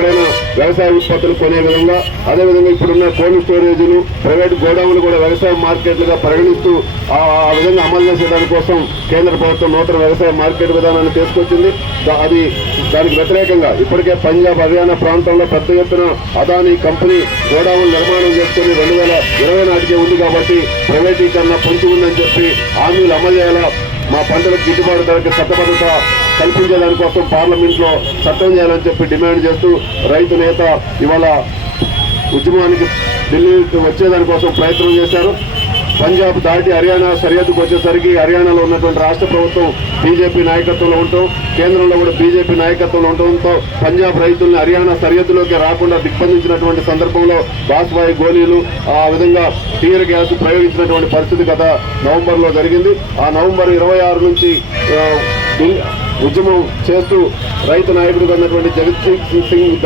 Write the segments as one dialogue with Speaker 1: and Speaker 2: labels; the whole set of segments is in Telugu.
Speaker 1: ఎక్కడైనా వ్యవసాయ ఉత్పత్తులు కొనే విధంగా అదేవిధంగా ఇప్పుడున్న కోల్డ్ స్టోరేజీలు ప్రైవేట్ గోడౌన్లు కూడా వ్యవసాయ మార్కెట్లుగా పరిగణిస్తూ ఆ విధంగా అమలు చేసే దానికోసం కేంద్ర ప్రభుత్వం నూతన వ్యవసాయ మార్కెట్ విధానాన్ని తీసుకొచ్చింది. అది దానికి వ్యతిరేకంగా ఇప్పటికే పంజాబ్ హర్యానా ప్రాంతంలో పెద్ద ఎత్తున అదానీ కంపెనీ గోడౌన్ నిర్మాణం చేసుకుని రెండు వేల ఇరవై నాటికే ఉంది కాబట్టి ప్రైవేటీకరణ పొంచి ఉందని చెప్పి హామీలు అమలు చేయాలా? మా పంటలకు గిట్టుబాటు ధరకి చట్టబద్ధత కల్పించే దానికోసం పార్లమెంట్లో చట్టం చేయాలని చెప్పి డిమాండ్ చేస్తూ రైతు నేత ఇవాళ ఉద్యమానికి ఢిల్లీకి వచ్చేదానికోసం ప్రయత్నం చేశారు. పంజాబ్ దాటి హర్యానా సరిహద్దుకు వచ్చేసరికి హర్యానాలో ఉన్నటువంటి రాష్ట్ర ప్రభుత్వం బీజేపీ నాయకత్వంలో ఉండటం కేంద్రంలో కూడా బీజేపీ నాయకత్వంలో ఉండటంతో పంజాబ్ రైతుల్ని హర్యానా సరిహద్దులోకి రాకుండా దిగ్బంధించినటువంటి సందర్భంలో బాస్బాయి గోళీలు ఆ విధంగా టీయర్ గ్యాస్ ప్రయోగించినటువంటి పరిస్థితి గత నవంబర్లో జరిగింది. ఆ నవంబర్ ఇరవై ఆరు నుంచి ఉద్యమం చేస్తూ రైతు నాయకుడిగా ఉన్నటువంటి జగత్ సింగ్ సింగ్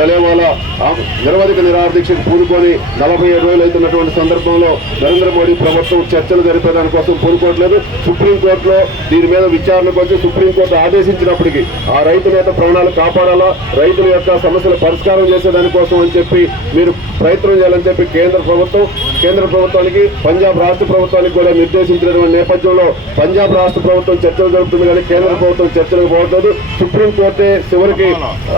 Speaker 1: నిరవధిక నిరాదీక్షకు పూనుకొని నలభై ఏడు రోజులు అవుతున్నటువంటి సందర్భంలో నరేంద్ర మోడీ ప్రభుత్వం చర్చలు జరిపేదాని కోసం పూనుకోవట్లేదు. సుప్రీంకోర్టులో దీని మీద విచారణకు వచ్చి సుప్రీంకోర్టు ఆదేశించినప్పటికీ ఆ రైతు నేత ప్రాణాలు కాపాడాలా? రైతుల యొక్క సమస్యల పరిష్కారం చేసేదానికోసం అని చెప్పి మీరు ప్రయత్నం చేయాలని చెప్పి కేంద్ర ప్రభుత్వం కేంద్ర ప్రభుత్వానికి పంజాబ్ రాష్ట్ర ప్రభుత్వానికి కూడా నిర్దేశించినటువంటి నేపథ్యంలో పంజాబ్ రాష్ట్ర ప్రభుత్వం చర్చలు జరుపుతుంది కానీ కేంద్ర ప్రభుత్వం చర్చలకు పోవట్లేదు. సుప్రీంకోర్టే చివరికి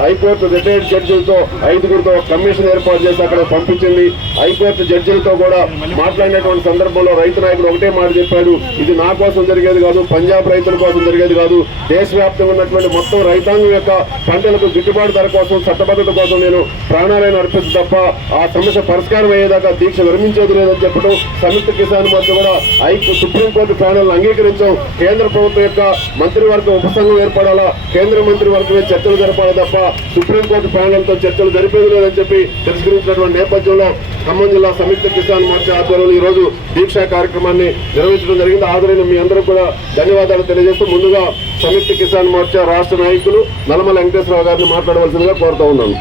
Speaker 1: హైకోర్టు రిటైర్డ్ జడ్జిలతో ఐదుగురితో కమిషన్ ఏర్పాటు చేసి అక్కడ పంపించింది. హైకోర్టు జడ్జిలతో కూడా మాట్లాడినటువంటి సందర్భంలో రైతు నాయకుడు ఒకటే మాట చెప్పాడు. ఇది నా కోసం జరిగేది కాదు పంజాబ్ రైతుల కోసం జరిగేది కాదు. దేశవ్యాప్తంగా ఉన్నటువంటి మొత్తం రైతాంగం యొక్క పంటలకు గిట్టుబాటు ధర కోసం చట్టబద్ధత కోసం నేను ప్రాణాలను అర్పిస్తూ తప్ప ఆ సమస్య పరిష్కారం అయ్యేదాకా దీక్ష విరమించేది లేదని చెప్పడం సంయుక్త కిసాన్ మోర్చా కూడా హై సుప్రీంకోర్టు ప్యానల్ అంగీకరించాం. కేంద్ర ప్రభుత్వం యొక్క మంత్రివర్గ ఉపసంఘం ఏర్పడాలా? కేంద్ర మంత్రివర్గమే చర్చలు జరపాలి తప్ప సుప్రీంకోర్టు ప్యానల్తో చర్చలు జరిపేది లేదని చెప్పి తిరస్కరించినటువంటి నేపథ్యంలో ఖమ్మం జిల్లా సంయుక్త కిసాన్ మోర్చా ఆధ్వర్యంలో ఈ రోజు దీక్షా కార్యక్రమాన్ని నిర్వహించడం జరిగింది. ఆదరణ మీ అందరూ కూడా ధన్యవాదాలు తెలియజేస్తూ ముందుగా సంయుక్త కిసాన్ మోర్చా రాష్ట్ర నాయకులు నల్లమల వెంకటేశ్వరరావు గారిని మాట్లాడవలసిందిగా కోరుతా ఉన్నాను.